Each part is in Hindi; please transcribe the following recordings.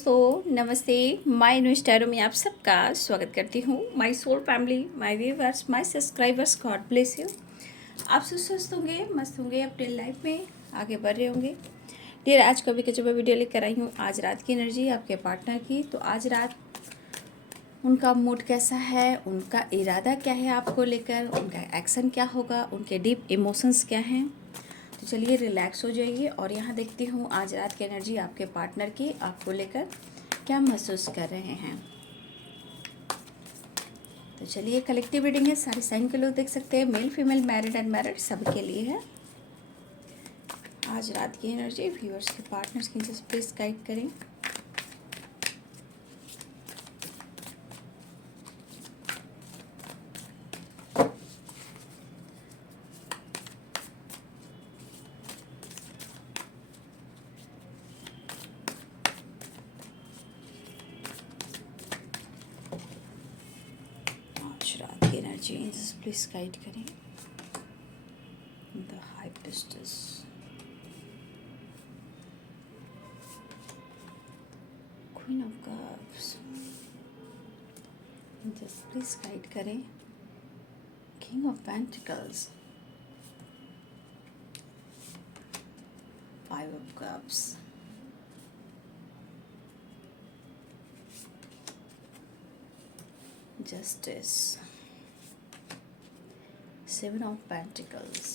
दोस्तों नमस्ते। माय न्यू स्टारो में आप सबका स्वागत करती हूँ। My soul family, my viewers, my subscribers, God bless you. आप सब स्वस्थ होंगे, मस्त होंगे, अपने लाइफ में आगे बढ़ रहे होंगे। डियर, आज कभी के जो मैं वीडियो लेकर आई हूँ, आज रात की एनर्जी आपके पार्टनर की। तो आज रात उनका मूड कैसा है, उनका इरादा क्या है आपको लेकर, उनका एक्शन क्या होगा, उनके डीप इमोशंस क्या हैं। तो चलिए रिलैक्स हो जाइए और यहाँ देखती हूँ आज रात की एनर्जी आपके पार्टनर की आपको लेकर क्या महसूस कर रहे हैं। तो चलिए कलेक्टिव रीडिंग है, सारे साइन के लोग देख सकते हैं, मेल फीमेल मैरिड अनमैरिड सबके लिए है। आज रात की एनर्जी व्यूअर्स के पार्टनर्स की जस्ट प्लीज गाइड करें। आज रात की एनर्जी जस्ट प्लीज गाइड करें। The high priestess, queen of cups, just please guide करें। King of pentacles, five of cups, justice, seven of pentacles,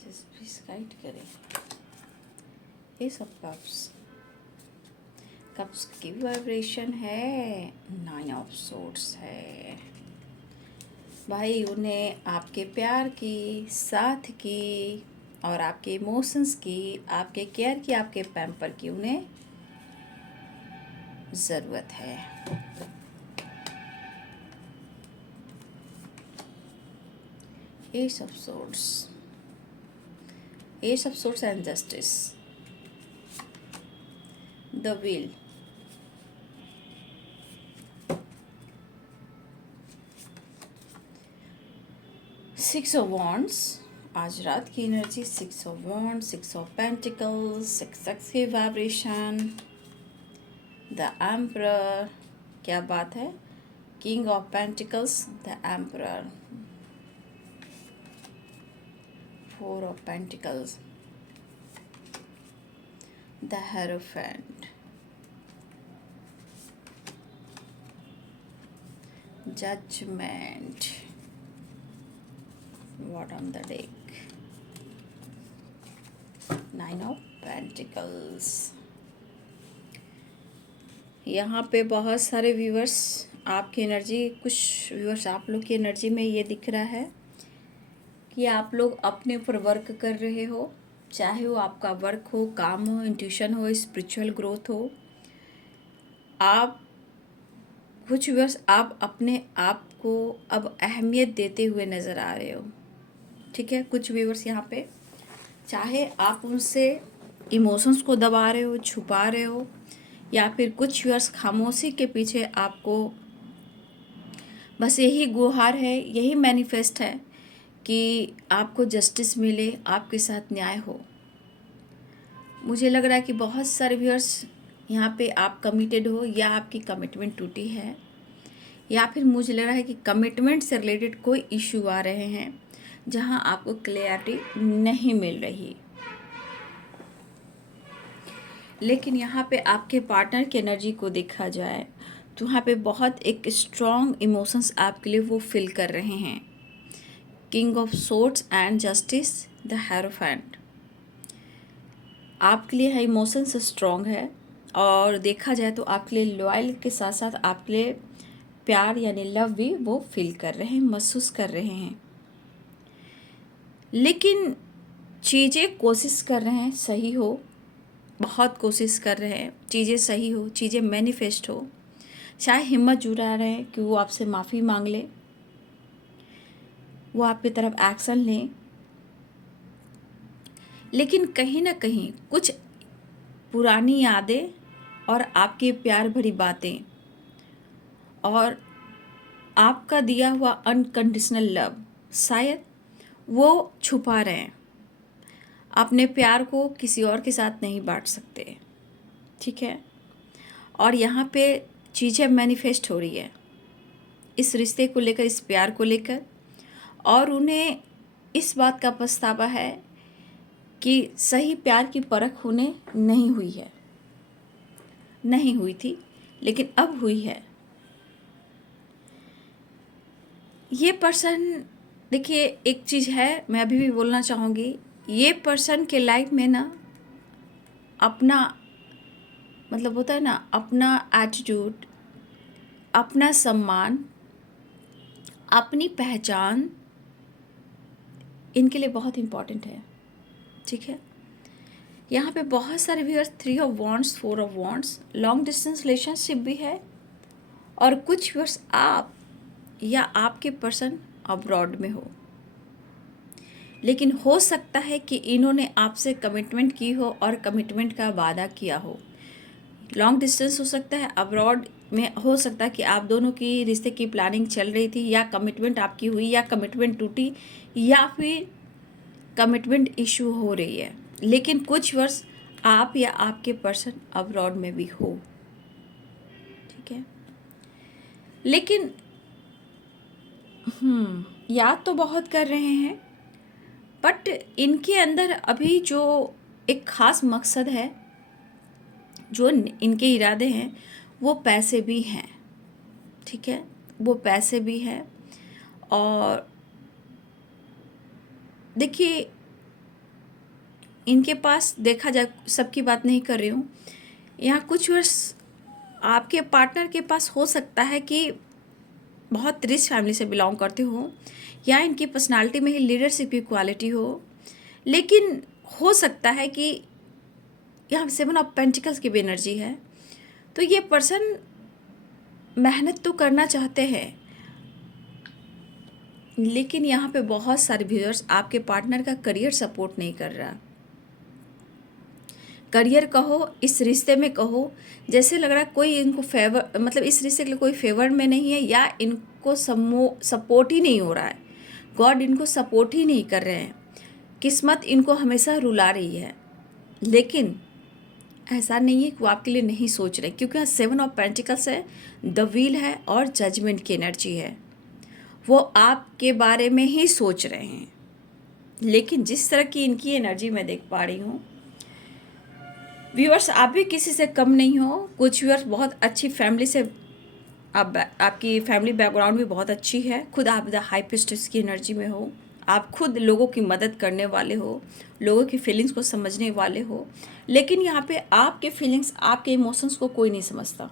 just please guide करें। एस ऑफ कप्स, कप्स की वाइब्रेशन है, नाइन ऑफ सोर्ड्स है। भाई उन्हें आपके प्यार की, साथ की और आपके इमोशंस की, आपके केयर की, आपके पैम्पर की उन्हें ज़रूरत है। Ace of swords, ace of swords and justice, the wheel, six of wands. आज रात की energy six of wands, six of pentacles, success की वाइब्रेशन, द एम्परर, क्या बात है, king of pentacles, the emperor, four of pentacles, the hierophant, judgement, what on the deck, nine of pentacles. यहाँ पे बहुत सारे व्यूअर्स आपकी एनर्जी, कुछ व्यूअर्स आप लोग की एनर्जी में ये दिख रहा है कि आप लोग अपने ऊपर वर्क कर रहे हो, चाहे वो आपका वर्क हो, काम हो, इंट्यूशन हो, स्पिरिचुअल ग्रोथ हो। आप कुछ व्यूअर्स आप अपने आप को अब अहमियत देते हुए नज़र आ रहे हो, ठीक है। कुछ व्यूअर्स यहाँ पे चाहे आप उनसे इमोशंस को दबा रहे हो, छुपा रहे हो, या फिर कुछ व्यूअर्स खामोशी के पीछे आपको बस यही गुहार है, यही मैनिफेस्ट है कि आपको जस्टिस मिले, आपके साथ न्याय हो। मुझे लग रहा है कि बहुत सारे व्यूअर्स यहाँ पे आप कमिटेड हो, या आपकी कमिटमेंट टूटी है, या फिर मुझे लग रहा है कि कमिटमेंट से रिलेटेड कोई इशू आ रहे हैं जहाँ आपको क्लैरिटी नहीं मिल रही। लेकिन यहाँ पे आपके पार्टनर की एनर्जी को देखा जाए तो यहाँ पे बहुत एक स्ट्रॉन्ग इमोशंस आपके लिए वो फील कर रहे हैं। King of swords and justice, the hierophant, आपके लिए इमोशंस स्ट्रॉन्ग है और देखा जाए तो आपके लिए लॉयल के साथ साथ आपके लिए प्यार यानी लव भी वो फील कर रहे हैं, महसूस कर रहे हैं। लेकिन चीज़ें कोशिश कर रहे हैं सही हो, बहुत कोशिश कर रहे हैं चीज़ें सही हो, चीज़ें मैनिफेस्ट हो, चाहे हिम्मत जुटा रहे हैं कि वो आपसे माफ़ी मांग ले, वो आपकी तरफ एक्शन लें। लेकिन कहीं ना कहीं कुछ पुरानी यादें और आपकी प्यार भरी बातें और आपका दिया हुआ अनकंडीशनल लव शायद वो छुपा रहे हैं। अपने प्यार को किसी और के साथ नहीं बांट सकते, ठीक है। और यहाँ पे चीज़ें मैनिफेस्ट हो रही है इस रिश्ते को लेकर, इस प्यार को लेकर, और उन्हें इस बात का पछतावा है कि सही प्यार की परख उन्हें नहीं हुई है, नहीं हुई थी, लेकिन अब हुई है। ये पर्सन, देखिए एक चीज़ है, मैं अभी भी बोलना चाहूँगी, ये पर्सन के लाइफ में ना अपना मतलब होता है ना, अपना एटीट्यूड, अपना सम्मान, अपनी पहचान इनके लिए बहुत इम्पॉर्टेंट है, ठीक है। यहाँ पे बहुत सारे viewers 3 of wands, 4 of wands, long distance relationship भी है, और कुछ व्यूअर्स आप या आपके पर्सन अब्रॉड में हो, लेकिन हो सकता है कि इन्होंने आपसे कमिटमेंट की हो और कमिटमेंट का वादा किया हो। लॉन्ग डिस्टेंस हो सकता है, अब्रॉड में हो सकता है कि आप दोनों की रिश्ते की प्लानिंग चल रही थी, या कमिटमेंट आपकी हुई, या कमिटमेंट टूटी, या फिर कमिटमेंट इशू हो रही है, लेकिन कुछ वर्ष आप या आपके पर्सन अब्रॉड में भी हो, ठीक है। लेकिन याद तो बहुत कर रहे हैं, बट इनके अंदर अभी जो एक ख़ास मकसद है, जो इनके इरादे हैं, वो पैसे भी हैं, ठीक है, वो पैसे भी हैं। और देखिए इनके पास देखा जाए, सबकी बात नहीं कर रही हूँ, यहाँ कुछ वर्ष आपके पार्टनर के पास हो सकता है कि बहुत रिच फैमिली से बिलोंग करते हो, या इनकी पर्सनालिटी में ही लीडरशिप की क्वालिटी हो, लेकिन हो सकता है कि यहाँ 7 ऑफ पेंटिकल्स की भी एनर्जी है, तो ये पर्सन मेहनत तो करना चाहते हैं, लेकिन यहाँ पे बहुत सारे व्यूअर्स आपके पार्टनर का करियर सपोर्ट नहीं कर रहा। करियर कहो, इस रिश्ते में कहो, जैसे लग रहा है कोई इनको फेवर, मतलब इस रिश्ते के लिए कोई फेवर में नहीं है, या इनको सपोर्ट ही नहीं हो रहा है, गॉड इनको सपोर्ट ही नहीं कर रहे हैं, किस्मत इनको हमेशा रुला रही है। लेकिन ऐसा नहीं है कि वो आपके लिए नहीं सोच रहे, क्योंकि यहाँ 7 ऑफ पेंटिकल्स है, द व्हील है, और जजमेंट की एनर्जी है। वो आपके बारे में ही सोच रहे हैं, लेकिन जिस तरह की इनकी एनर्जी मैं देख पा रही हूँ व्यूअर्स, आप भी किसी से कम नहीं हो। कुछ व्यूअर्स बहुत अच्छी फैमिली से, आपकी फैमिली बैकग्राउंड भी बहुत अच्छी है, खुद आप द हाई प्रीस्टेस की एनर्जी में हो, आप खुद लोगों की मदद करने वाले हो, लोगों की फीलिंग्स को समझने वाले हो, लेकिन यहाँ पे आपके फीलिंग्स, आपके इमोशंस को कोई नहीं समझता।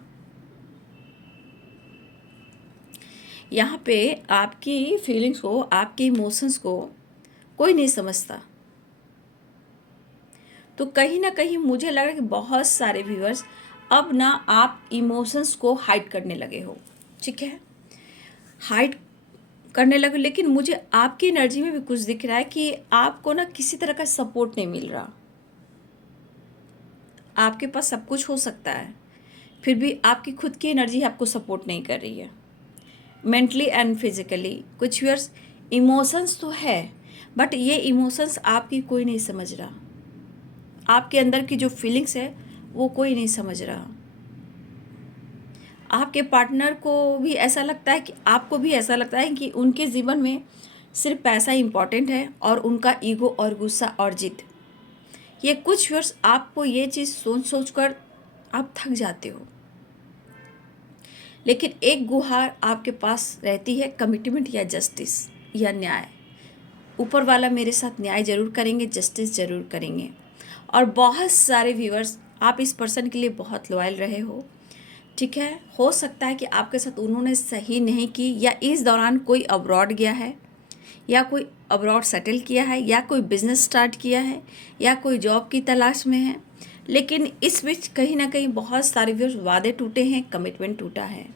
यहाँ पे आपकी फीलिंग्स को, आपके इमोशंस को कोई नहीं समझता। तो कहीं ना कहीं मुझे लग रहा है कि बहुत सारे व्यूअर्स अब ना आप इमोशंस को हाइड करने लगे हो, ठीक है, हाइड करने लगे। लेकिन मुझे आपकी एनर्जी में भी कुछ दिख रहा है कि आपको ना किसी तरह का सपोर्ट नहीं मिल रहा। आपके पास सब कुछ हो सकता है, फिर भी आपकी खुद की एनर्जी आपको सपोर्ट नहीं कर रही है, मेंटली एंड फिजिकली। कुछ व्यूअर्स इमोशंस तो है, बट ये इमोशंस आपकी कोई नहीं समझ रहा, आपके अंदर की जो फीलिंग्स है वो कोई नहीं समझ रहा। आपके पार्टनर को भी ऐसा लगता है कि, आपको भी ऐसा लगता है कि उनके जीवन में सिर्फ पैसा इम्पॉर्टेंट है, और उनका ईगो और गुस्सा और जिद। ये कुछ व्यूअर्स आपको ये चीज़ सोच सोच कर आप थक जाते हो, लेकिन एक गुहार आपके पास रहती है, कमिटमेंट या जस्टिस या न्याय। ऊपर वाला मेरे साथ न्याय ज़रूर करेंगे, जस्टिस ज़रूर करेंगे। और बहुत सारे व्यूअर्स आप इस पर्सन के लिए बहुत लॉयल रहे हो, ठीक है। हो सकता है कि आपके साथ उन्होंने सही नहीं की, या इस दौरान कोई अब्रॉड गया है, या कोई अब्रॉड सेटल किया है, या कोई बिजनेस स्टार्ट किया है, या कोई जॉब की तलाश में है, लेकिन इस बीच कहीं ना कहीं बहुत सारे व्यूअर्स वादे टूटे हैं, कमिटमेंट टूटा है।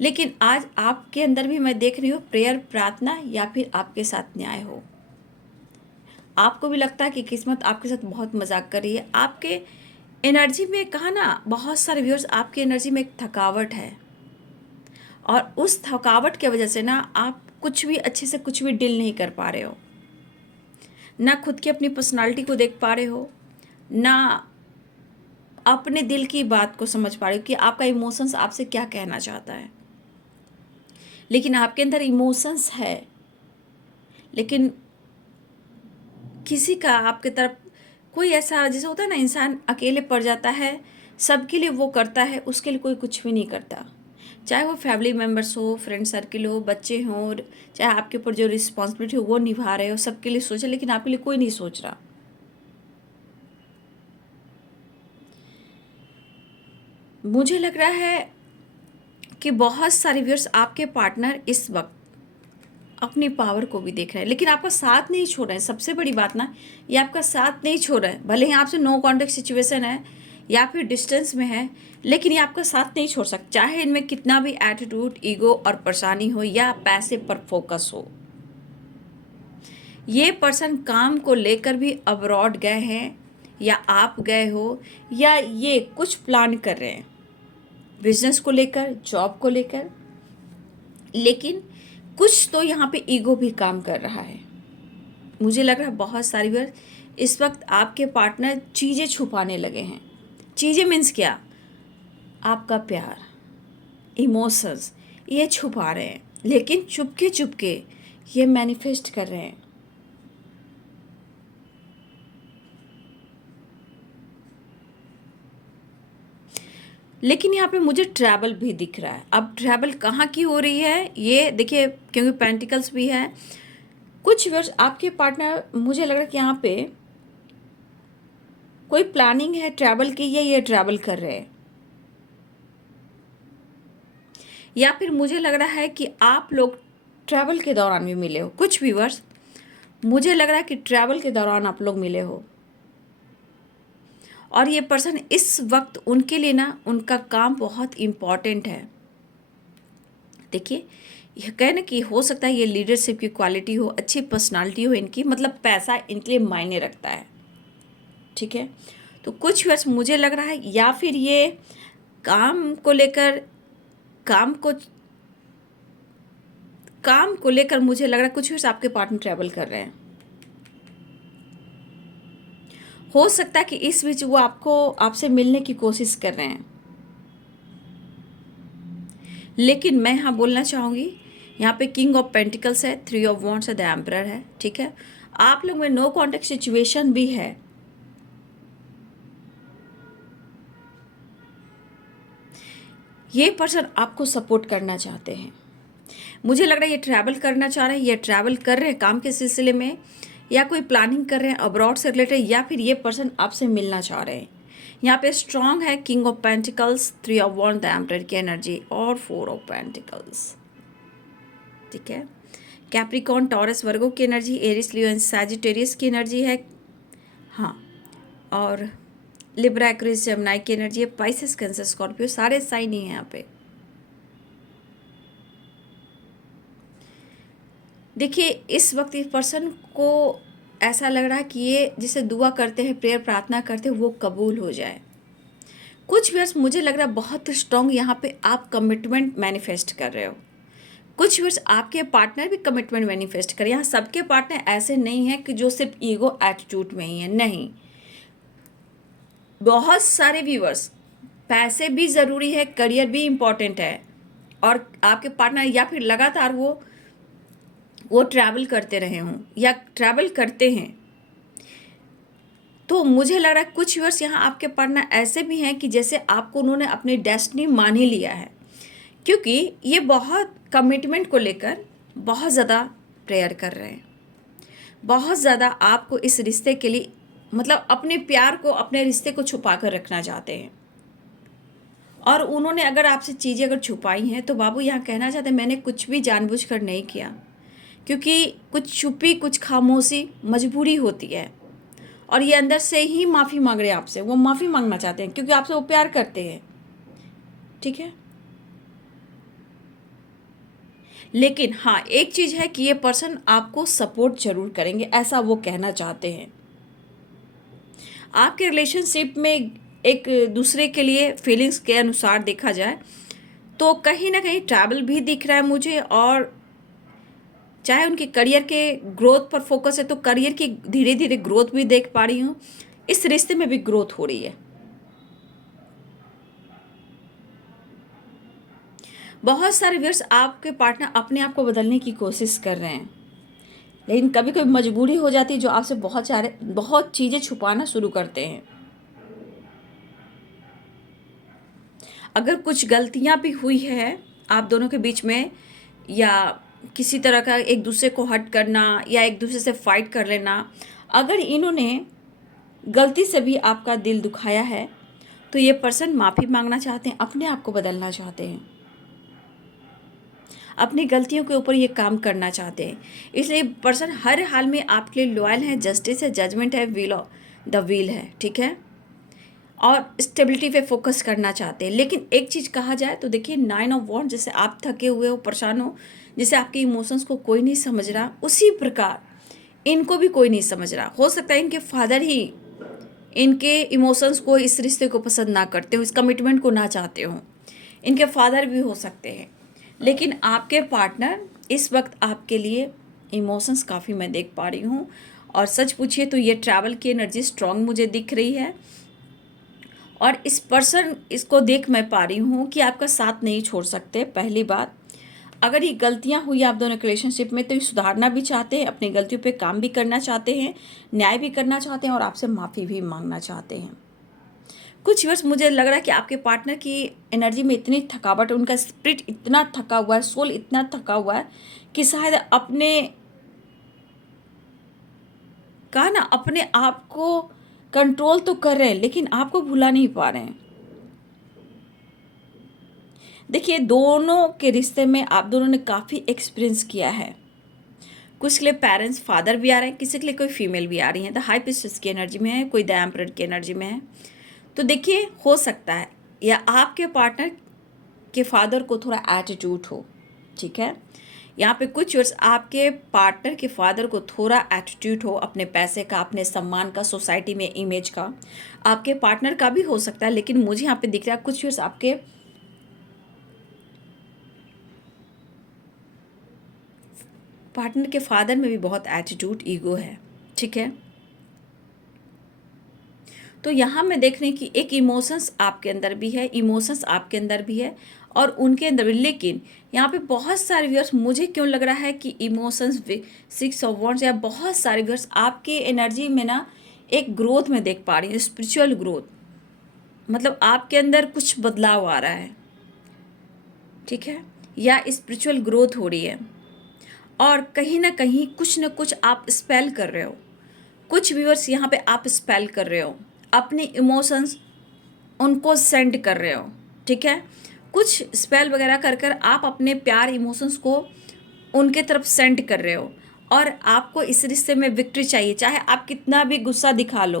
लेकिन आज आपके अंदर भी मैं देख रही हूँ प्रेयर, प्रार्थना, या फिर आपके साथ न्याय हो। आपको भी लगता है कि किस्मत आपके साथ बहुत मजाक कर रही है। आपके एनर्जी में कहा ना, बहुत सारे व्यूअर्स आपकी एनर्जी में एक थकावट है, और उस थकावट की वजह से ना आप कुछ भी अच्छे से कुछ भी डील नहीं कर पा रहे हो। ना खुद की अपनी पर्सनालिटी को देख पा रहे हो, ना अपने दिल की बात को समझ पा रहे हो कि आपका इमोशंस आपसे क्या कहना चाहता है। लेकिन आपके अंदर इमोशंस है, लेकिन किसी का आपके तरफ कोई ऐसा, जैसे होता है ना, इंसान अकेले पड़ जाता है, सबके लिए वो करता है, उसके लिए कोई कुछ भी नहीं करता। चाहे वो फैमिली मेम्बर्स हो, फ्रेंड सर्किल हो, बच्चे हों, चाहे आपके ऊपर जो रिस्पॉन्सिबिलिटी हो वो निभा रहे हो, सबके लिए सोचे, लेकिन आपके लिए कोई नहीं सोच रहा। मुझे लग रहा है कि बहुत सारे व्यूअर्स, आपके पार्टनर इस वक्त अपनी पावर को भी देख रहे हैं, लेकिन आपका साथ नहीं छोड़ रहे हैं। सबसे बड़ी बात ना, ये आपका साथ नहीं छोड़ रहे हैं। भले ही आपसे नो कॉन्टेक्ट सिचुएशन है या फिर डिस्टेंस में है, लेकिन ये आपका साथ नहीं छोड़ सकते, चाहे इनमें कितना भी एटीट्यूड, ईगो और परेशानी हो या पैसे पर फोकस हो। ये पर्सन काम को लेकर भी अब्रॉड गए हैं, या आप गए हो, या ये कुछ प्लान कर रहे हैं बिजनेस को लेकर, जॉब को लेकर, लेकिन कुछ तो यहाँ पे ईगो भी काम कर रहा है। मुझे लग रहा है बहुत सारी बार इस वक्त आपके पार्टनर चीज़ें छुपाने लगे हैं। चीज़ें मीन्स क्या? आपका प्यार, इमोशंस, ये छुपा रहे हैं, लेकिन चुपके चुपके ये मैनिफेस्ट कर रहे हैं। लेकिन यहाँ पे मुझे ट्रैवल भी दिख रहा है। अब ट्रैवल कहाँ की हो रही है ये देखिए, क्योंकि पेंटिकल्स भी है। कुछ वर्ष आपके पार्टनर, मुझे लग रहा है कि यहाँ पे कोई प्लानिंग है ट्रैवल की, ये ट्रैवल कर रहे हैं। या फिर मुझे लग रहा है कि आप लोग ट्रैवल के दौरान भी मिले हो। कुछ व्यूअर्स, मुझे लग रहा है कि ट्रैवल के दौरान आप लोग मिले हो, और ये पर्सन इस वक्त उनके लिए ना, उनका काम बहुत इम्पॉर्टेंट है। देखिए, यह कहे ना कि हो सकता है ये लीडरशिप की क्वालिटी हो, अच्छी पर्सनालिटी हो इनकी, मतलब पैसा इनके लिए मायने रखता है। ठीक है, तो कुछ वर्ष मुझे लग रहा है, या फिर ये काम को लेकर, काम को लेकर मुझे लग रहा है कुछ वर्ष आपके पार्टनर ट्रैवल कर रहे हैं। हो सकता है कि इस बीच वो आपसे मिलने की कोशिश कर रहे हैं, लेकिन मैं यहाँ बोलना चाहूँगी, यहाँ पे किंग ऑफ पेंटिकल्स है, 3 ऑफ वॉन्ड्स है, द एम्परर है। ठीक है, आप लोग में नो कॉन्टेक्ट सिचुएशन भी है। ये पर्सन आपको सपोर्ट करना चाहते हैं। मुझे लग रहा है ये ट्रैवल करना चाह रहे हैं, ये ट्रैवल कर रहे हैं काम के सिलसिले में, या कोई प्लानिंग कर रहे हैं अब्रॉड से रिलेटेड, या फिर ये पर्सन आपसे मिलना चाह रहे हैं। यहाँ पे स्ट्रॉन्ग है king of pentacles, 3 of wand, the emperor की एनर्जी, और 4 ऑफ पेंटिकल्स। ठीक है, कैप्रिकॉर्न, टॉरस, वर्गो की energy, Aries, Leo and Sagittarius की एनर्जी है। हाँ, और लिब्रा, एक्वेरियस, जेमिनी की एनर्जी है। पाइसेस, कैंसर, स्कॉर्पियो, सारे साइन ही हैं यहाँ पे। देखिए, इस वक्त इस पर्सन को ऐसा लग रहा है कि ये जिसे दुआ करते हैं, प्रेयर प्रार्थना करते हैं, वो कबूल हो जाए। कुछ वर्ष मुझे लग रहा है बहुत स्ट्रॉन्ग यहाँ पे आप कमिटमेंट मैनिफेस्ट कर रहे हो। कुछ वर्ष आपके पार्टनर भी कमिटमेंट मैनिफेस्ट कर। यहाँ सबके पार्टनर ऐसे नहीं हैं कि जो सिर्फ ईगो एटीट्यूड में ही है, नहीं। बहुत सारे व्यूअर्स, पैसे भी ज़रूरी है, करियर भी इम्पॉर्टेंट है, और आपके पार्टनर या फिर लगातार वो ट्रैवल करते रहे हों या ट्रैवल करते हैं। तो मुझे लग रहा है कुछ व्यूअर्स यहाँ आपके पार्टनर ऐसे भी हैं कि जैसे आपको उन्होंने अपनी डेस्टिनी मान ही लिया है, क्योंकि ये बहुत कमिटमेंट को लेकर बहुत ज़्यादा प्रेयर कर रहे हैं, बहुत ज़्यादा आपको इस रिश्ते के लिए, मतलब अपने प्यार को, अपने रिश्ते को छुपा कर रखना चाहते हैं। और उन्होंने अगर आपसे चीज़ें अगर छुपाई हैं, तो बाबू यहाँ कहना चाहते हैं मैंने कुछ भी जानबूझकर नहीं किया, क्योंकि कुछ छुपी, कुछ खामोशी मजबूरी होती है, और ये अंदर से ही माफ़ी मांग रहे हैं आपसे। वो माफ़ी मांगना चाहते हैं क्योंकि आपसे वो प्यार करते हैं। ठीक है, लेकिन हाँ, एक चीज़ है कि ये पर्सन आपको सपोर्ट जरूर करेंगे, ऐसा वो कहना चाहते हैं। आपके रिलेशनशिप में एक दूसरे के लिए फीलिंग्स के अनुसार देखा जाए तो कहीं ना कहीं ट्रैवल भी दिख रहा है मुझे, और चाहे उनके करियर के ग्रोथ पर फोकस है तो करियर की धीरे धीरे ग्रोथ भी देख पा रही हूँ, इस रिश्ते में भी ग्रोथ हो रही है। बहुत सारे व्यूअर्स आपके पार्टनर अपने आप को बदलने की कोशिश कर रहे हैं, लेकिन कभी कभी मजबूरी हो जाती है जो आपसे बहुत चीज़ें छुपाना शुरू करते हैं। अगर कुछ गलतियां भी हुई है आप दोनों के बीच में, या किसी तरह का एक दूसरे को हर्ट करना या एक दूसरे से फाइट कर लेना, अगर इन्होंने गलती से भी आपका दिल दुखाया है तो ये पर्सन माफ़ी मांगना चाहते हैं, अपने आप को बदलना चाहते हैं, अपनी गलतियों के ऊपर ये काम करना चाहते हैं। इसलिए पर्सन हर हाल में आपके लिए लॉयल है, जस्टिस है, जजमेंट है, द व्हील है, ठीक है, और स्टेबिलिटी पे फोकस करना चाहते हैं। लेकिन एक चीज़ कहा जाए तो देखिए, 9 ऑफ वॉन्ड्स, जैसे आप थके हुए हो, परेशान हो, जैसे आपके इमोशंस को कोई नहीं समझ रहा, उसी प्रकार इनको भी कोई नहीं समझ रहा। हो सकता है इनके फादर ही इनके इमोशंस को, इस रिश्ते को पसंद ना करते हो, इस कमिटमेंट को ना चाहते हो, इनके फादर भी हो सकते हैं। लेकिन आपके पार्टनर इस वक्त आपके लिए इमोशंस काफ़ी मैं देख पा रही हूँ, और सच पूछिए तो ये ट्रैवल की एनर्जी स्ट्रांग मुझे दिख रही है। और इस पर्सन, इसको देख मैं पा रही हूँ कि आपका साथ नहीं छोड़ सकते। पहली बात, अगर ये गलतियाँ हुई आप दोनों के रिलेशनशिप में तो ये सुधारना भी चाहते हैं, अपनी गलतियों पे काम भी करना चाहते हैं, न्याय भी करना चाहते हैं और आपसे माफ़ी भी मांगना चाहते हैं। कुछ वर्ष मुझे लग रहा है कि आपके पार्टनर की एनर्जी में इतनी थकावट, उनका स्पिरिट इतना थका हुआ है, सोल इतना थका हुआ है कि शायद अपने आप को कंट्रोल तो कर रहे हैं लेकिन आपको भुला नहीं पा रहे हैं। देखिए, दोनों के रिश्ते में आप दोनों ने काफ़ी एक्सपीरियंस किया है। कुछ के लिए पेरेंट्स, फादर भी आ रहे हैं, किसी के लिए कोई फीमेल भी आ रही है, द हाई प्रीस्टेस की एनर्जी में है, कोई द एम्परर की एनर्जी में है। तो देखिए, हो सकता है या आपके पार्टनर के फादर को थोड़ा एटीट्यूड हो, ठीक है, यहाँ पे कुछ वर्ष आपके पार्टनर के फादर को थोड़ा एटीट्यूड हो, अपने पैसे का, अपने सम्मान का, सोसाइटी में इमेज का, आपके पार्टनर का भी हो सकता है। लेकिन मुझे यहाँ पे दिख रहा है कुछ वर्ष आपके पार्टनर के फादर में भी बहुत एटीट्यूड, ईगो है, ठीक है। तो यहाँ मैं देख रही कि एक इमोशंस आपके अंदर भी है, इमोशंस आपके अंदर भी है और उनके अंदर भी। लेकिन यहाँ पे बहुत सारे व्यूअर्स, मुझे क्यों लग रहा है कि इमोशंस, 6 ऑफ वॉन्ड्स, या बहुत सारे व्यूअर्स आपके एनर्जी में ना एक ग्रोथ में देख पा रही हूँ, स्पिरिचुअल ग्रोथ, मतलब आपके अंदर कुछ बदलाव आ रहा है, ठीक है, या स्पिरिचुअल ग्रोथ हो रही है। और कहीं ना कहीं कुछ ना कुछ आप स्पेल कर रहे हो। कुछ व्यूअर्स यहाँ पे आप स्पेल कर रहे हो, अपने इमोशंस उनको सेंड कर रहे हो, ठीक है। कुछ स्पेल वगैरह कर कर आप अपने प्यार, इमोशंस को उनके तरफ सेंड कर रहे हो। और आपको इस रिश्ते में विक्ट्री चाहिए, चाहे आप कितना भी गुस्सा दिखा लो,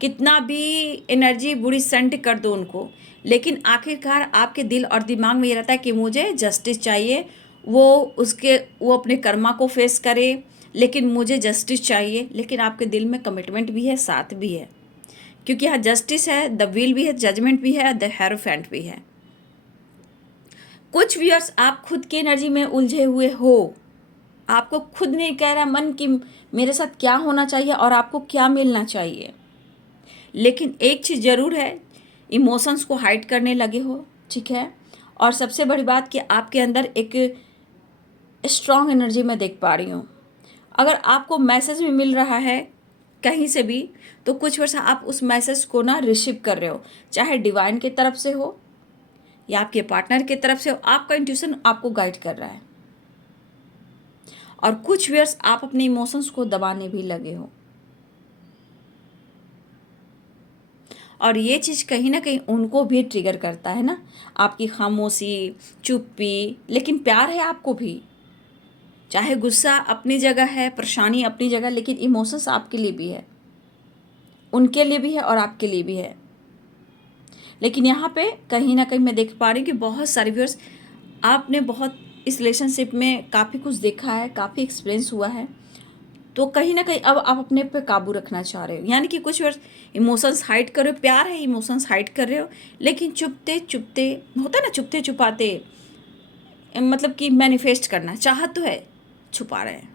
कितना भी एनर्जी बुरी सेंड कर दो उनको, लेकिन आखिरकार आपके दिल और दिमाग में ये रहता है कि मुझे जस्टिस चाहिए। वो अपने कर्मा को फेस करे, लेकिन मुझे जस्टिस चाहिए। लेकिन आपके दिल में कमिटमेंट भी है, साथ भी है, क्योंकि यहाँ जस्टिस है, द व्हील भी है, जजमेंट भी है, द हेरोफेंट भी है। कुछ व्यूअर्स आप खुद की एनर्जी में उलझे हुए हो, आपको खुद नहीं कह रहा मन कि मेरे साथ क्या होना चाहिए और आपको क्या मिलना चाहिए। लेकिन एक चीज़ ज़रूर है, इमोशंस को हाइड करने लगे हो, ठीक है। और सबसे बड़ी बात कि आपके अंदर एक स्ट्रॉन्ग एनर्जी मैं देख पा रही हूँ। अगर आपको मैसेज भी मिल रहा है कहीं से भी, तो कुछ वर्ष आप उस मैसेज को ना रिसीव कर रहे हो, चाहे डिवाइन की तरफ से हो या आपके पार्टनर की तरफ से हो। आपका इंट्यूशन आपको गाइड कर रहा है। और कुछ वर्ष आप अपने इमोशंस को दबाने भी लगे हो, और ये चीज़ कहीं ना कहीं उनको भी ट्रिगर करता है ना, आपकी खामोशी, चुप्पी। लेकिन प्यार है आपको भी, चाहे गुस्सा अपनी जगह है, परेशानी अपनी जगह, लेकिन इमोशंस आपके लिए भी है, उनके लिए भी है और आपके लिए भी है। लेकिन यहाँ पे कहीं ना कहीं मैं देख पा रही हूँ कि बहुत सारे व्यूअर्स, आपने बहुत इस रिलेशनशिप में काफ़ी कुछ देखा है, काफ़ी एक्सपीरियंस हुआ है, तो कहीं ना कहीं अब आप अपने पे काबू रखना चाह रहे हो। यानी कि कुछ वर्ष इमोशंस हाइड कर रहे हो, प्यार है, इमोशंस हाइड कर रहे हो, लेकिन चुपते चुपते, होता है ना, चुपते चुपाते, मतलब कि मैनिफेस्ट करना चाहत तो है, छुपा रहे हैं।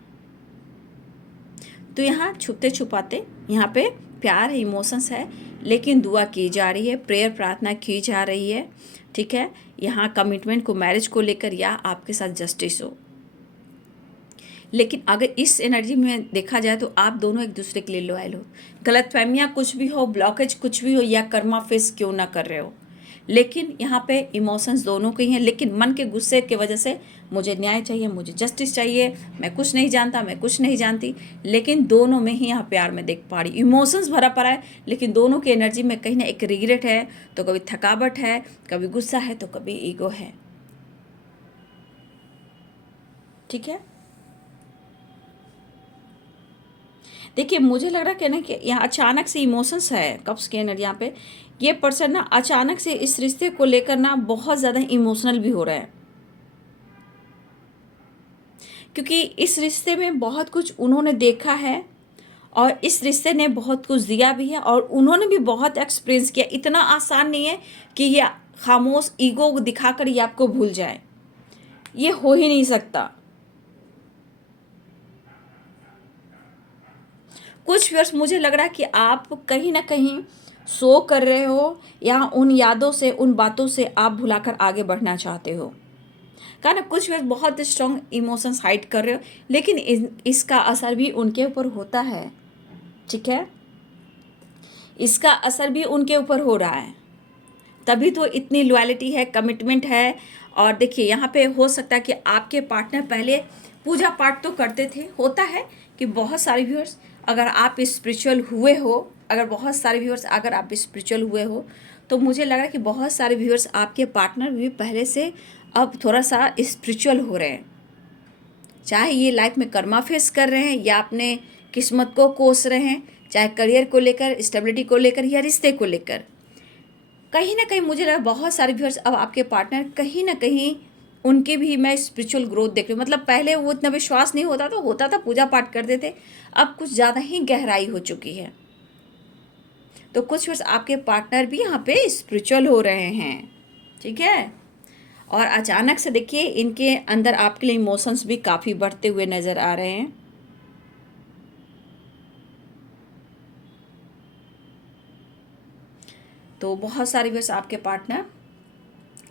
तो यहाँ छुपते छुपाते यहाँ पे प्यार है, इमोशंस है, लेकिन दुआ की जा रही है, प्रेयर प्रार्थना की जा रही है, ठीक है। यहाँ कमिटमेंट को, मैरिज को लेकर या आपके साथ जस्टिस हो। लेकिन अगर इस एनर्जी में देखा जाए तो आप दोनों एक दूसरे के लिए लॉयल हो। गलतफहमियाँ कुछ भी हो, ब्लॉकेज कुछ भी हो, या कर्मा फेस क्यों ना कर रहे हो, लेकिन यहाँ पे इमोशंस दोनों के ही हैं। लेकिन मन के गुस्से की वजह से मुझे न्याय चाहिए, मुझे जस्टिस चाहिए, मैं कुछ नहीं जानता, मैं कुछ नहीं जानती, लेकिन दोनों में ही यहाँ प्यार में देख पा रही, इमोशंस भरा पड़ा है, लेकिन दोनों की एनर्जी में कहीं ना एक रिग्रेट है, तो कभी थकावट है, कभी गुस्सा है, तो कभी ईगो है, ठीक है। देखिए मुझे लग रहा है ना कि यहाँ अचानक से इमोशंस है, कप्स के एनर्जी यहाँ पे ये पर्सन ना अचानक से इस रिश्ते को लेकर ना बहुत ज़्यादा इमोशनल भी हो रहा है, क्योंकि इस रिश्ते में बहुत कुछ उन्होंने देखा है और इस रिश्ते ने बहुत कुछ दिया भी है और उन्होंने भी बहुत एक्सपीरियंस किया। इतना आसान नहीं है कि ये खामोश ईगो दिखाकर ये आपको भूल जाए, ये हो ही नहीं सकता। कुछ वर्ष मुझे लग रहा है कि आप कहीं ना कहीं सो कर रहे हो या उन यादों से, उन बातों से आप भुलाकर आगे बढ़ना चाहते हो। कहा ना कुछ वर्ष बहुत स्ट्रॉन्ग इमोशंस हाइड कर रहे हो, लेकिन इसका असर भी उनके ऊपर होता है, ठीक है। इसका असर भी उनके ऊपर हो रहा है, तभी तो इतनी लॉयल्टी है, कमिटमेंट है। और देखिए यहाँ पे हो सकता है कि आपके पार्टनर पहले पूजा पाठ तो करते थे। होता है कि बहुत सारे व्यूअर्स अगर आप स्पिरिचुअल हुए हो, अगर आप स्पिरिचुअल हुए हो, तो मुझे लग रहा है कि बहुत सारे व्यूअर्स आपके पार्टनर भी पहले से अब थोड़ा सा स्पिरिचुअल हो रहे हैं। चाहे ये लाइफ में कर्मा फेस कर रहे हैं या अपने किस्मत को कोस रहे हैं, चाहे करियर को लेकर, स्टेबिलिटी को लेकर या रिश्ते को लेकर, कहीं ना कहीं मुझे लगा बहुत सारे व्यूअर्स अब आपके पार्टनर कहीं ना कहीं उनके भी मैं स्पिरिचुअल ग्रोथ देख रही हूँ। मतलब पहले वो इतना विश्वास नहीं होता था, पूजा पाठ करते थे, अब कुछ ज़्यादा ही गहराई हो चुकी है। तो कुछ व्यूअर्स आपके पार्टनर भी यहाँ पे स्पिरिचुअल हो रहे हैं, ठीक है। और अचानक से देखिए इनके अंदर आपके लिए इमोशंस भी काफ़ी बढ़ते हुए नज़र आ रहे हैं। तो बहुत सारे व्यूअर्स आपके पार्टनर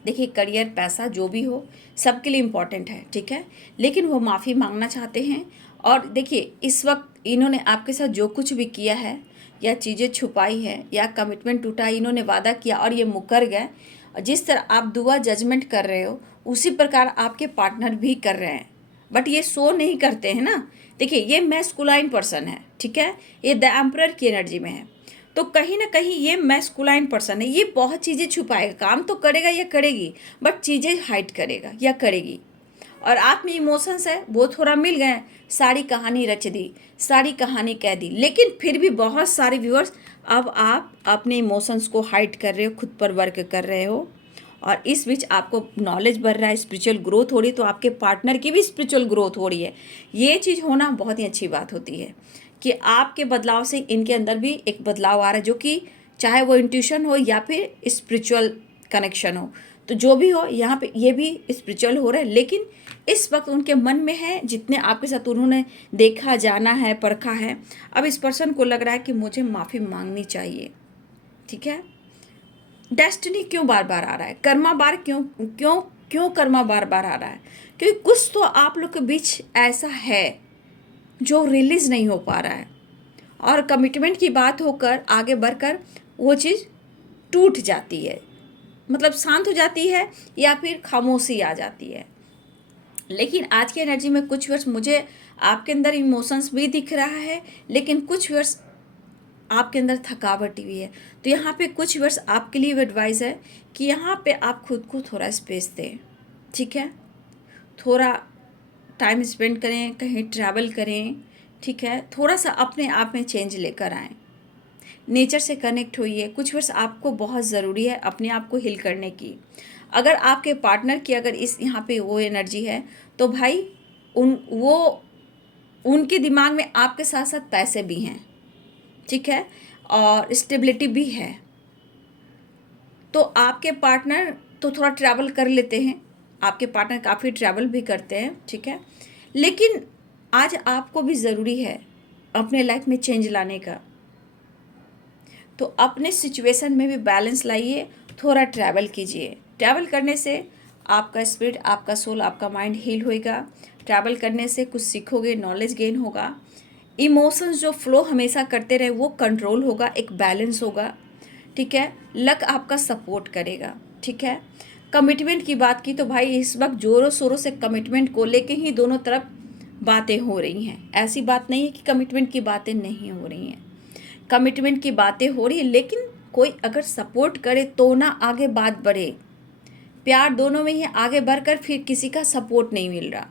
देखिए करियर, पैसा जो भी हो सबके लिए इम्पॉर्टेंट है, ठीक है, लेकिन वो माफ़ी मांगना चाहते हैं। और देखिए इस वक्त इन्होंने आपके साथ जो कुछ भी किया है या चीज़ें छुपाई है या कमिटमेंट टूटा, इन्होंने वादा किया और ये मुकर गए, जिस तरह आप दुआ जजमेंट कर रहे हो उसी प्रकार आपके पार्टनर भी कर रहे हैं, बट ये शो नहीं करते हैं ना। देखिए ये मैस्कुलाइन पर्सन है, ठीक है, ये द एम्परर की एनर्जी में है, तो कहीं ना कहीं ये मैस्कुलाइन पर्सन है, ये बहुत चीज़ें छुपाएगा, काम तो करेगा या करेगी, बट चीज़ें हाइड करेगा या करेगी। और आप में इमोशंस है वो थोड़ा मिल गए, सारी कहानी रच दी, सारी कहानी कह दी, लेकिन फिर भी बहुत सारे व्यूअर्स अब आप अपने इमोशंस को हाइड कर रहे हो, खुद पर वर्क कर रहे हो, और इस बीच आपको नॉलेज बढ़ रहा है, स्पिरिचुअल ग्रोथ हो रही है, तो आपके पार्टनर की भी स्पिरिचुअल ग्रोथ हो रही है। ये चीज़ होना बहुत ही अच्छी बात होती है कि आपके बदलाव से इनके अंदर भी एक बदलाव आ रहा है, जो कि चाहे वो इंट्यूशन हो या फिर स्पिरिचुअल कनेक्शन हो, तो जो भी हो यहाँ पे ये भी स्पिरिचुअल हो रहा है। लेकिन इस वक्त उनके मन में है, जितने आपके साथ उन्होंने देखा, जाना है, परखा है, अब इस पर्सन को लग रहा है कि मुझे माफ़ी मांगनी चाहिए, ठीक है। डेस्टिनी क्यों बार बार आ रहा है, कर्मा बार क्यों क्यों क्यों कर्मा बार बार आ रहा है, क्योंकि कुछ तो आप लोग के बीच ऐसा है जो रिलीज नहीं हो पा रहा है, और कमिटमेंट की बात होकर आगे बढ़कर वो चीज़ टूट जाती है, मतलब शांत हो जाती है या फिर खामोशी आ जाती है। लेकिन आज की एनर्जी में कुछ वर्ष मुझे आपके अंदर इमोशंस भी दिख रहा है, लेकिन कुछ वर्ष आपके अंदर थकावट भी है। तो यहाँ पे कुछ वर्ष आपके लिए एडवाइस है कि यहाँ पे आप खुद को थोड़ा स्पेस दें, ठीक है, थोड़ा टाइम स्पेंड करें, कहीं ट्रैवल करें, ठीक है, थोड़ा सा अपने आप में चेंज लेकर आएँ, नेचर से कनेक्ट होइए। कुछ वर्ष आपको बहुत ज़रूरी है अपने आप को हील करने की। अगर आपके पार्टनर की अगर इस यहाँ पे वो एनर्जी है, तो भाई उनके दिमाग में आपके साथ साथ पैसे भी हैं, ठीक है, और स्टेबिलिटी भी है। तो आपके पार्टनर तो थोड़ा ट्रैवल कर लेते हैं, आपके पार्टनर काफ़ी ट्रैवल भी करते हैं, ठीक है, लेकिन आज आपको भी ज़रूरी है अपने लाइफ में चेंज लाने का, तो अपने सिचुएशन में भी बैलेंस लाइए, थोड़ा ट्रैवल कीजिए। ट्रैवल करने से आपका स्पिरिट, आपका सोल, आपका माइंड हील होएगा। ट्रैवल करने से कुछ सीखोगे, नॉलेज गेन होगा। इमोशंस जो फ्लो हमेशा करते रहे वो कंट्रोल होगा, एक बैलेंस होगा, ठीक है। लक आपका सपोर्ट करेगा, ठीक है। कमिटमेंट की बात की तो भाई इस वक्त जोरों शोरों से कमिटमेंट को लेके ही दोनों तरफ बातें हो रही हैं। ऐसी बात नहीं है कि कमिटमेंट की बातें नहीं हो रही हैं, कमिटमेंट की बातें हो रही है, लेकिन कोई अगर सपोर्ट करे तो ना आगे बात बढ़े। प्यार दोनों में ही आगे बढ़कर फिर किसी का सपोर्ट नहीं मिल रहा,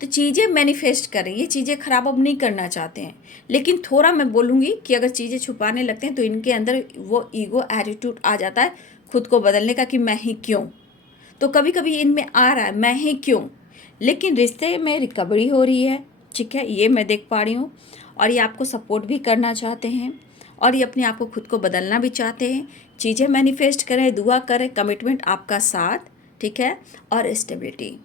तो चीज़ें मैनिफेस्ट करें। ये चीज़ें खराब अब नहीं करना चाहते हैं, लेकिन थोड़ा मैं बोलूँगी कि अगर चीज़ें छुपाने लगते हैं तो इनके अंदर वो ईगो एटीट्यूड आ जाता है खुद को बदलने का कि मैं ही क्यों। तो कभी कभी इनमें आ रहा है मैं ही क्यों, लेकिन रिश्ते में रिकवरी हो रही है, ठीक है, ये मैं देख पा रही हूँ। और ये आपको सपोर्ट भी करना चाहते हैं और ये अपने आप को खुद को बदलना भी चाहते हैं। चीज़ें मैनिफेस्ट करें, दुआ करें, कमिटमेंट आपका साथ, ठीक है, और स्टेबिलिटी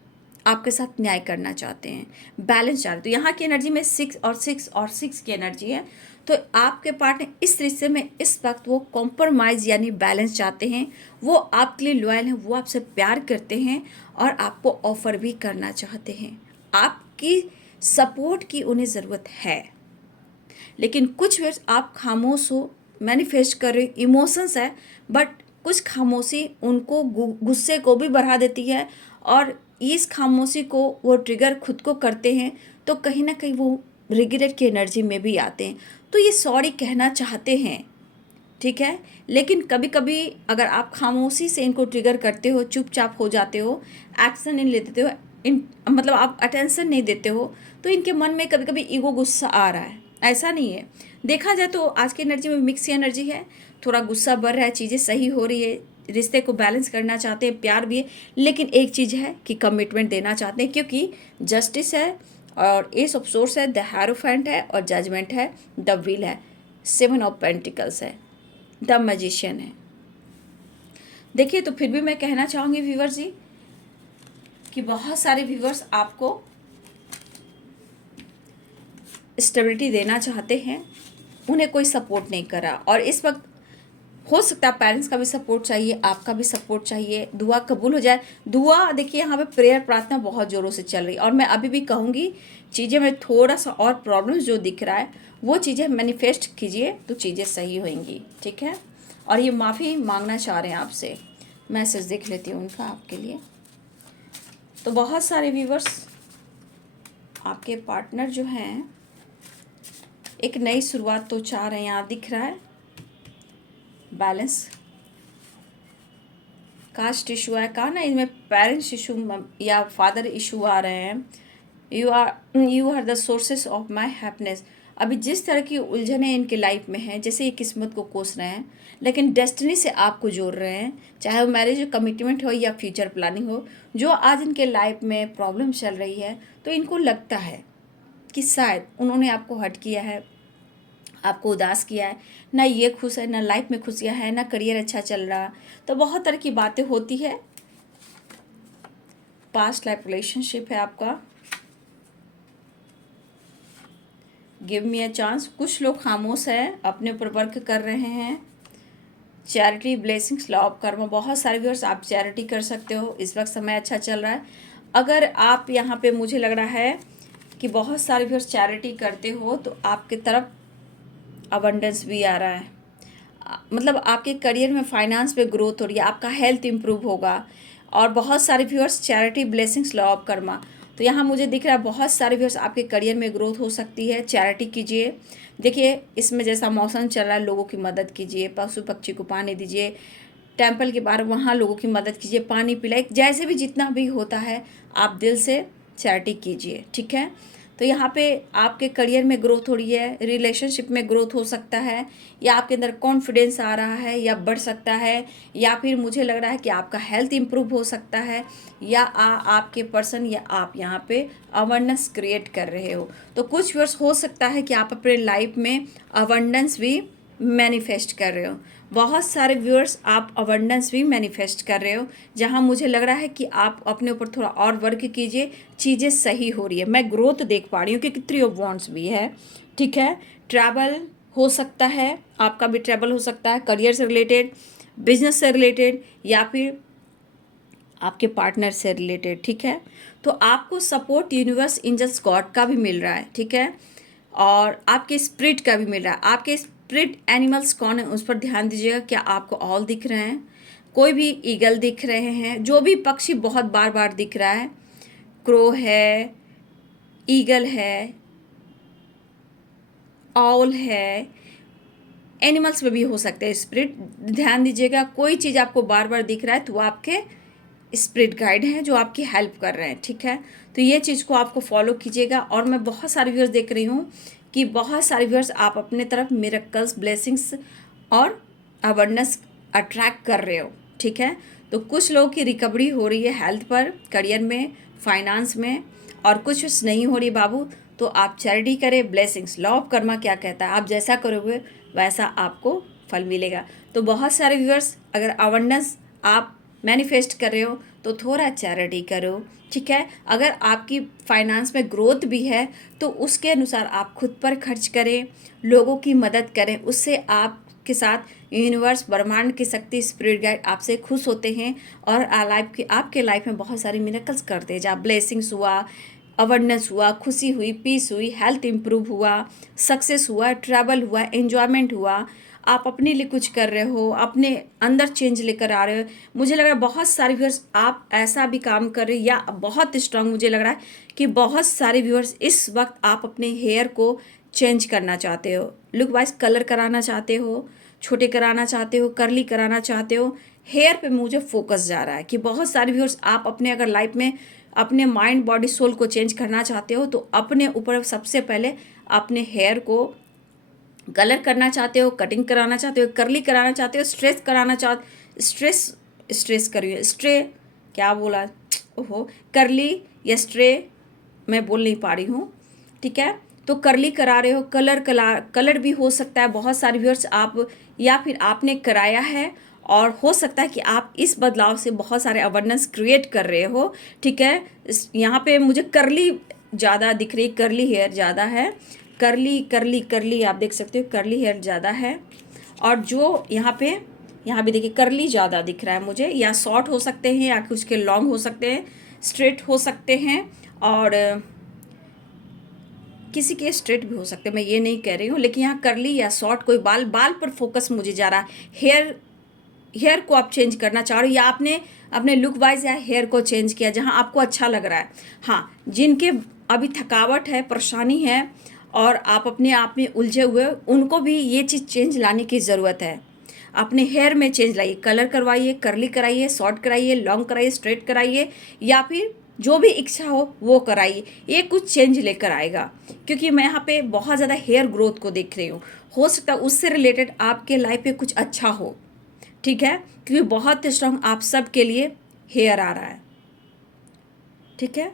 आपके साथ न्याय करना चाहते हैं, बैलेंस चाहते हैं। तो यहाँ की एनर्जी में 6 की एनर्जी है। तो आपके पार्टनर इस रिश्ते में इस वक्त वो कॉम्प्रोमाइज़ यानी बैलेंस चाहते हैं, वो आपके लिए लॉयल हैं, वो आपसे प्यार करते हैं और आपको ऑफ़र भी करना चाहते हैं। आपकी सपोर्ट की उन्हें ज़रूरत है, लेकिन कुछ वर्ष आप खामोश हो, मैनिफेस्ट कर रहे हो, इमोशंस है, बट कुछ खामोशी उनको गुस्से को भी बढ़ा देती है और इस खामोशी को वो ट्रिगर खुद को करते हैं, तो कहीं ना कहीं वो रिग्रेट की एनर्जी में भी आते हैं। तो ये सॉरी कहना चाहते हैं, ठीक है, लेकिन कभी कभी अगर आप खामोशी से इनको ट्रिगर करते हो, चुपचाप हो जाते हो, एक्शन नहीं लेते हो, इन मतलब आप अटेंशन नहीं देते हो, तो इनके मन में कभी कभी ईगो गुस्सा आ रहा है। ऐसा नहीं है, देखा जाए तो आज की एनर्जी में मिक्स एनर्जी है, थोड़ा गुस्सा बढ़ रहा है, चीज़ें सही हो रही है, रिश्ते को बैलेंस करना चाहते हैं, प्यार भी है, लेकिन एक चीज़ है कि कमिटमेंट देना चाहते हैं, क्योंकि जस्टिस है और एस ऑफ सोर्स है, द हेरोफेंट है और जजमेंट है, द विल है, 7 ऑफ पेंटिकल्स है, द मैजिशियन है। देखिए, तो फिर भी मैं कहना चाहूँगी व्यूवर्स जी कि बहुत सारे व्यूवर्स आपको स्टेबिलिटी देना चाहते हैं, उन्हें कोई सपोर्ट नहीं करा, और इस वक्त हो सकता है पेरेंट्स का भी सपोर्ट चाहिए, आपका भी सपोर्ट चाहिए, दुआ कबूल हो जाए। दुआ देखिए यहाँ पे प्रेयर प्रार्थना बहुत ज़ोरों से चल रही है, और मैं अभी भी कहूँगी चीज़ें में थोड़ा सा और प्रॉब्लम्स जो दिख रहा है वो चीज़ें मैनिफेस्ट कीजिए तो चीज़ें सही होंगी, ठीक है। और ये माफ़ी मांगना चाह रहे हैं आपसे, मैसेज देख लेती हूँ उनका आपके लिए। तो बहुत सारे व्यूवर्स आपके पार्टनर जो हैं एक नई शुरुआत तो चाह रहे हैं, यहाँ दिख रहा है बैलेंस, कास्ट इशू है, कहा ना इनमें पेरेंट्स इशू या फादर इशू आ रहे हैं। You are the sources of my happiness. अभी जिस तरह की उलझनें इनके लाइफ में हैं, जैसे ये किस्मत को कोस रहे हैं, लेकिन डेस्टिनी से आपको जोड़ रहे हैं, चाहे वो मैरिज कमिटमेंट हो या फ्यूचर प्लानिंग हो, जो आज इनके लाइफ में प्रॉब्लम चल रही है, तो इनको लगता है कि शायद उन्होंने आपको हर्ट किया है, आपको उदास किया है, ना ये खुश है, ना लाइफ में खुशियाँ है, ना करियर अच्छा चल रहा, तो बहुत तरह की बातें होती है। पास्ट लाइफ रिलेशनशिप है आपका, गिव मी अ चांस। कुछ लोग खामोश हैं, अपने ऊपर वर्क कर रहे हैं। चैरिटी, ब्लेसिंग्स, लॉ ऑफ कर्म, बहुत सारे व्यूअर्स आप चैरिटी कर सकते हो, इस वक्त समय अच्छा चल रहा है। अगर आप यहाँ पे मुझे लग रहा है कि बहुत सारे व्यूअर्स चैरिटी करते हो तो आपकी तरफ अबंडेंस भी आ रहा है, मतलब आपके करियर में फाइनेंस पे ग्रोथ हो रही है, आपका हेल्थ इंप्रूव होगा। और बहुत सारे viewers charity, blessings, law of Karma, तो यहाँ मुझे दिख रहा है बहुत सारे व्यूअर्स आपके करियर में ग्रोथ हो सकती है। चैरिटी कीजिए, देखिए इसमें जैसा मौसम चल रहा है, लोगों की मदद कीजिए, पशु पक्षी को पानी दीजिए, टेम्पल के बाहर वहाँ लोगों की मदद कीजिए, पानी पिलाइए, जैसे भी जितना भी होता है आप दिल से चैरिटी कीजिए, ठीक है। तो यहाँ पे आपके करियर में ग्रोथ हो रही है, रिलेशनशिप में ग्रोथ हो सकता है, या आपके अंदर कॉन्फिडेंस आ रहा है या बढ़ सकता है, या फिर मुझे लग रहा है कि आपका हेल्थ इंप्रूव हो सकता है, या आपके पर्सन या आप यहाँ पे अवेयरनेस क्रिएट कर रहे हो। तो कुछ वर्ष हो सकता है कि आप अपने लाइफ में अवेंडेंस भी मैनिफेस्ट कर रहे हो। बहुत सारे व्यूअर्स आप अबंडेंस भी मैनिफेस्ट कर रहे हो, जहां मुझे लग रहा है कि आप अपने ऊपर थोड़ा और वर्क कीजिए, चीज़ें सही हो रही है। मैं ग्रोथ देख पा रही हूँ क्योंकि 3 ऑफ वॉन्ड्स भी है, ठीक है। ट्रैवल हो सकता है, आपका भी ट्रैवल हो सकता है, करियर से रिलेटेड, बिजनेस से रिलेटेड, या फिर आपके पार्टनर से रिलेटेड, ठीक है। तो आपको सपोर्ट यूनिवर्स, एंजल्स, गॉड का भी मिल रहा है, ठीक है, और आपके स्पिरिट का भी मिल रहा है। आपके स्पिरिट एनिमल्स कौन है उस पर ध्यान दीजिएगा। क्या आपको ऑल दिख रहे हैं? कोई भी ईगल दिख रहे हैं? जो भी पक्षी बहुत बार बार दिख रहा है, क्रो है, ईगल है, ऑल है, एनिमल्स में भी हो सकते हैं स्पिरिट। ध्यान दीजिएगा, कोई चीज़ आपको बार बार दिख रहा है तो वो आपके स्पिरिट गाइड हैं जो आपकी हेल्प कर रहे हैं, ठीक है। तो ये चीज़ को आपको फॉलो कीजिएगा। और मैं बहुत सारे व्यूअर्स देख रही हूँ कि बहुत सारे व्यूअर्स आप अपने तरफ मिरेकल्स, ब्लेसिंग्स और अवेयरनेस अट्रैक्ट कर रहे हो, ठीक है। तो कुछ लोगों की रिकवरी हो रही है हेल्थ पर, करियर में, फाइनेंस में, और कुछ नहीं हो रही बाबू, तो आप चैरिटी करें। ब्लेसिंग्स, लॉ ऑफ कर्मा क्या कहता है, आप जैसा करोगे वैसा आपको फल मिलेगा। तो बहुत सारे व्यूअर्स, अगर अवेयरनेस आप मैनिफेस्ट कर रहे हो तो थोड़ा चैरिटी करो, ठीक है। अगर आपकी फाइनेंस में ग्रोथ भी है तो उसके अनुसार आप खुद पर खर्च करें, लोगों की मदद करें, उससे आपके साथ यूनिवर्स, ब्रह्मांड की शक्ति, स्पिरिट गाइड आपसे खुश होते हैं और आपके लाइफ में बहुत सारी मिरेकल्स करते हैं, जहाँ ब्लेसिंग्स हुआ, अवेयरनेस हुआ, खुशी हुई, पीस हुई, हेल्थ इंप्रूव हुआ, सक्सेस हुआ, ट्रैवल हुआ, एन्जॉयमेंट हुआ, आप अपने लिए कुछ कर रहे हो, अपने अंदर चेंज लेकर आ रहे हो। मुझे लग रहा है बहुत सारे व्यूअर्स आप ऐसा भी काम कर रहे हो, या बहुत स्ट्रांग मुझे लग रहा है कि बहुत सारे व्यूअर्स इस वक्त आप अपने हेयर को चेंज करना चाहते हो, लुक वाइज कलर कराना चाहते हो, छोटे कराना चाहते हो, करली कराना चाहते हो। हेयर पे मुझे फोकस जा रहा है कि बहुत सारे व्यूअर्स आप अपने अगर लाइफ में अपने माइंड, बॉडी, सोल को चेंज करना चाहते हो तो अपने ऊपर सबसे पहले अपने हेयर को कलर करना चाहते हो, कटिंग कराना चाहते हो, करली कराना चाहते हो, स्ट्रेस कराना चाहते, स्ट्रेस करिए, स्ट्रे क्या बोला, ओहो, करली या स्ट्रे मैं बोल नहीं पा रही हूँ, ठीक है। तो करली करा रहे हो, कलर भी हो सकता है। बहुत सारे व्यूअर्स आप, या फिर आपने कराया है और हो सकता है कि आप इस बदलाव से बहुत सारे अवेयरनेस क्रिएट कर रहे हो, ठीक है। यहाँ पे मुझे करली ज़्यादा दिख रही, करली हेयर ज़्यादा है, करली करली करली आप देख सकते हो, करली हेयर ज़्यादा है। और जो यहाँ भी देखिए करली ज़्यादा दिख रहा है मुझे, या शॉर्ट हो सकते हैं या कुछ के लॉन्ग हो सकते हैं, स्ट्रेट हो सकते हैं, और किसी के स्ट्रेट भी हो सकते हैं, मैं ये नहीं कह रही हूँ, लेकिन यहाँ करली या शॉर्ट, कोई बाल पर फोकस मुझे जा रहा है। हेयर को आप चेंज करना चाह रहे हो, या आपने अपने लुक वाइज या हेयर को चेंज किया जहाँ आपको अच्छा लग रहा है। हाँ, जिनके अभी थकावट है, परेशानी है, और आप अपने आप में उलझे हुए हो, उनको भी ये चीज़ चेंज लाने की ज़रूरत है। अपने हेयर में चेंज लाइए, कलर करवाइए, करली कराइए, शॉर्ट कराइए, लॉन्ग कराइए, स्ट्रेट कराइए, या फिर जो भी इच्छा हो वो कराइए। ये कुछ चेंज लेकर आएगा, क्योंकि मैं यहाँ पे बहुत ज़्यादा हेयर ग्रोथ को देख रही हूँ। हो सकता है उससे रिलेटेड आपके लाइफ में कुछ अच्छा हो, ठीक है, क्योंकि बहुत स्ट्रांग आप सब के लिए हेयर आ रहा है, ठीक है।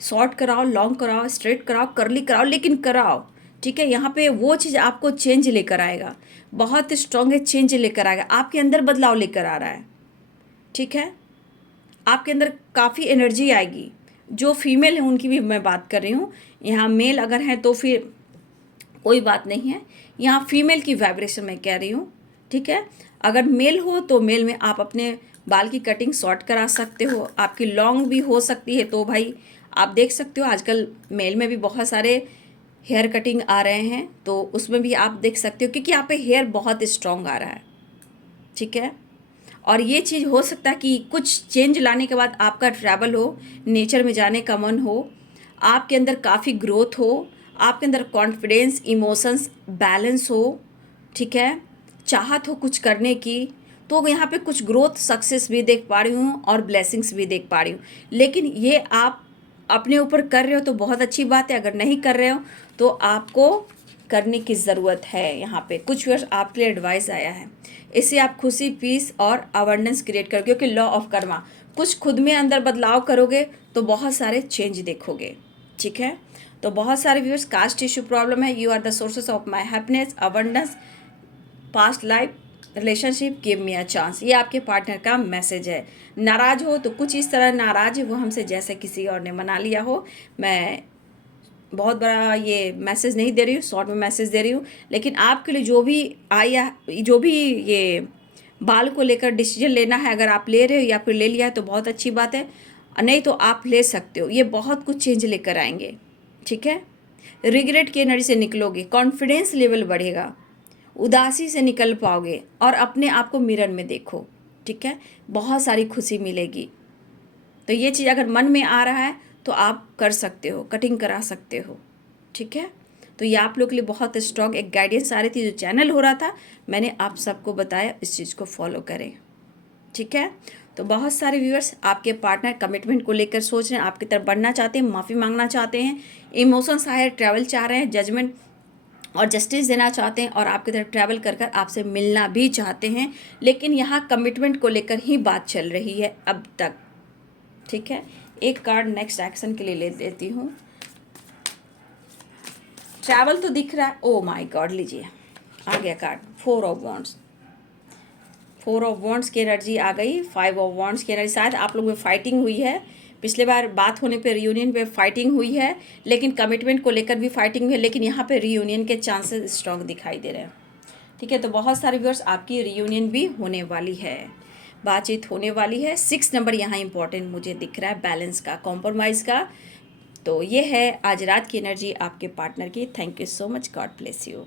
शॉर्ट कराओ, लॉन्ग कराओ, स्ट्रेट कराओ, करली कराओ, लेकिन कराओ, ठीक है। यहाँ पे वो चीज़ आपको चेंज लेकर आएगा, बहुत स्ट्रांग है, चेंज लेकर आएगा, आपके अंदर बदलाव लेकर आ रहा है, ठीक है। आपके अंदर काफ़ी एनर्जी आएगी। जो फीमेल है उनकी भी मैं बात कर रही हूँ, यहाँ मेल अगर हैं तो फिर कोई बात नहीं है, यहाँ फीमेल की वाइब्रेशन मैं कह रही हूँ, ठीक है। अगर मेल हो तो मेल में आप अपने बाल की कटिंग शॉर्ट करा सकते हो, आपकी लॉन्ग भी हो सकती है, तो भाई आप देख सकते हो आजकल मेल में भी बहुत सारे हेयर कटिंग आ रहे हैं, तो उसमें भी आप देख सकते हो, क्योंकि यहाँ पे हेयर बहुत स्ट्रॉन्ग आ रहा है, ठीक है। और ये चीज़ हो सकता है कि कुछ चेंज लाने के बाद आपका ट्रैवल हो, नेचर में जाने का मन हो, आपके अंदर काफ़ी ग्रोथ हो, आपके अंदर कॉन्फिडेंस, इमोशंस बैलेंस हो, ठीक है, चाहत हो कुछ करने की, तो यहाँ पे कुछ ग्रोथ, सक्सेस भी देख पा रही हूँ और ब्लेसिंग्स भी देख पा रही हूँ। लेकिन ये आप अपने ऊपर कर रहे हो तो बहुत अच्छी बात है, अगर नहीं कर रहे हो तो आपको करने की ज़रूरत है। यहाँ पे कुछ वर्ष आपके लिए एडवाइस आया है, इससे आप खुशी, पीस और अवेयरनेस क्रिएट करोगे, क्योंकि लॉ ऑफ कर्मा, कुछ खुद में अंदर बदलाव करोगे तो बहुत सारे चेंज देखोगे, ठीक है। तो बहुत सारे व्यूअर्स, कास्ट इशू प्रॉब्लम है, you are the sources of my happiness, awareness, past life relationship give me a chance, ये आपके पार्टनर का मैसेज है। नाराज़ हो तो कुछ इस तरह नाराज़ है वो हमसे जैसे किसी और ने मना लिया हो। मैं बहुत बड़ा ये मैसेज नहीं दे रही हूँ, शॉर्ट में मैसेज दे रही हूँ, लेकिन आपके लिए जो भी आया, जो भी ये बाल को लेकर डिसीजन लेना है, अगर आप ले रहे हो या फिर ले लिया है तो बहुत अच्छी बात है, नहीं तो आप ले सकते हो। ये बहुत कुछ चेंज लेकर आएंगे, ठीक है। रिग्रेट की एनर्जी से निकलोगे, कॉन्फिडेंस लेवल बढ़ेगा, उदासी से निकल पाओगे और अपने आप को मिरर में देखो, ठीक है। बहुत सारी खुशी मिलेगी। तो ये चीज़ अगर मन में आ रहा है तो आप कर सकते हो, कटिंग करा सकते हो, ठीक है। तो ये आप लोग के लिए बहुत स्ट्रॉन्ग एक गाइडेंस आ रही थी, जो चैनल हो रहा था मैंने आप सबको बताया, इस चीज़ को फॉलो करें, ठीक है। तो बहुत सारे व्यूअर्स आपके पार्टनर कमिटमेंट को लेकर सोच रहे हैं, आपकी तरफ बढ़ना चाहते हैं, माफ़ी मांगना चाहते हैं, इमोशंस हायर ट्रैवल चाह रहे हैं, जजमेंट और जस्टिस देना चाहते हैं, और आपकी तरफ ट्रैवल कर कर आपसे मिलना भी चाहते हैं, लेकिन यहाँ कमिटमेंट को लेकर ही बात चल रही है अब तक, ठीक है। एक कार्ड नेक्स्ट एक्शन के लिए ले लेती हूँ। ट्रैवल तो दिख रहा है, ओ माय गॉड, लीजिए आ गया card 4 of wands. 4 of wands की एनर्जी आ गई, 5 ऑफ वॉन्ड्स की एनर्जी। शायद आप लोग में फाइटिंग हुई है, पिछले बार बात होने पे रियूनियन पे फाइटिंग हुई है, लेकिन कमिटमेंट को लेकर भी फाइटिंग हुई है, लेकिन यहाँ पे रियूनियन के चांसेस स्ट्रॉन्ग दिखाई दे रहे हैं, ठीक है। तो बहुत सारे व्यूअर्स आपकी रियूनियन भी होने वाली है, बातचीत होने वाली है। 6 नंबर यहाँ इंपॉर्टेंट मुझे दिख रहा है, बैलेंस का, कॉम्प्रोमाइज़ का। तो ये है आज रात की एनर्जी आपके पार्टनर की। Thank you so much, God bless you.